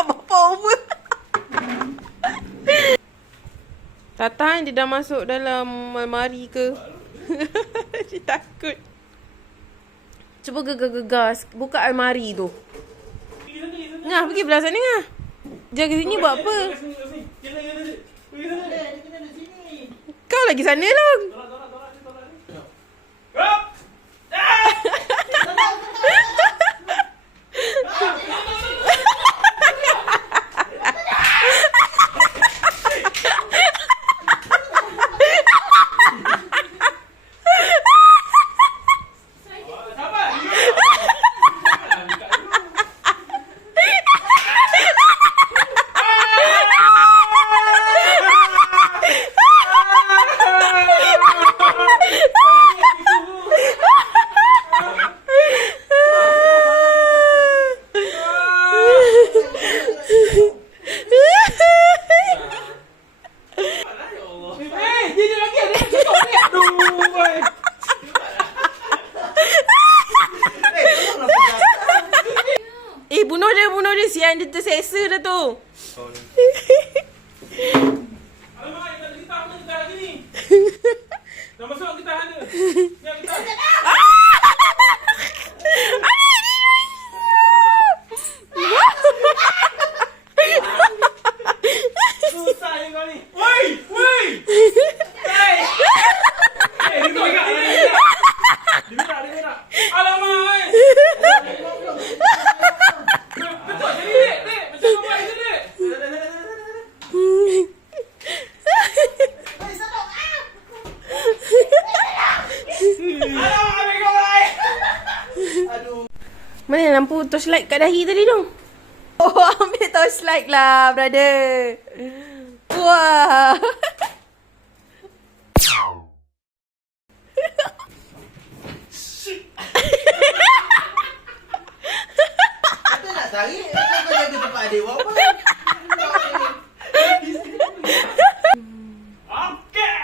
Bapa over. Tak tahan dia dah masuk dalam almari ke. Dia takut. Cuba gegas. Buka almari tu. Nah, pergi belah sana lah. Jaga sini buat apa? Kau lagi sana lah. Bunuh dia. Siang dia terseksa dah tu. Alamak, kita mana kita lagi ni? Dah masuk kita ada. Ya kita. Susah je kau ni. Woi! Hey! Dia minta. Alamak! Betul jadi dek. Macam kau buat itu dek. Mana lampu torchlight kat dahi tadi tu? Oh, ambil torchlight lah, brother. Wah. Kata nak tarik, kau jaga tempat adik buat apa? Okey.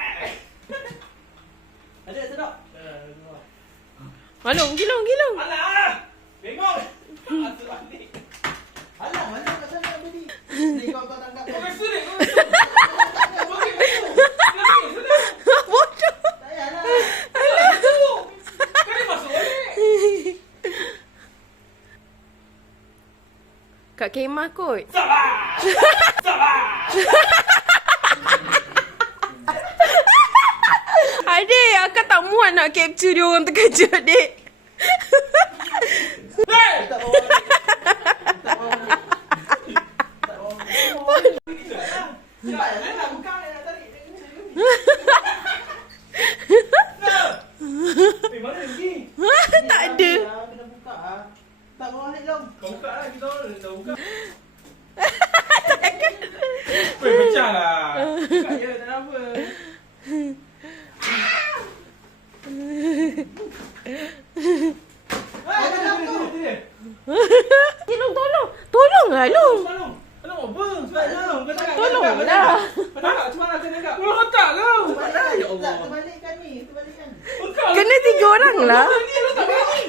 Adik sedap. Gilung. Alah. Tengok. Atuk balik. Alah, mana kat sana nak beli? Ni kau tangkap. Kau rasa dek. Bodoh. Tak payahlah. Kau ni masuk balik. Kat kemah kot. Sabar. Adik, akak tak muat nak capture dia orang terkejut, dek. Hei! Tak bawa balik. Tak bawa balik. Tak bawa balik. Cepat lah, nak buka dia nak tarik. Mana dia pergi? Tak ada. Kena buka ah. Tak bawa balik dong. Kau buka lah, kita orang dah buka. Pecah lah. Buka je, tak ada apa. Tolonglah, Long. Tolong apa? Tolong. Kau tak Tolonglah. Kau tak? Cuma nak kena kat. Kau tak kau. Terbalikkan ni. Terbalikkan. Kena 3 orang lah. Ni lu tak berani.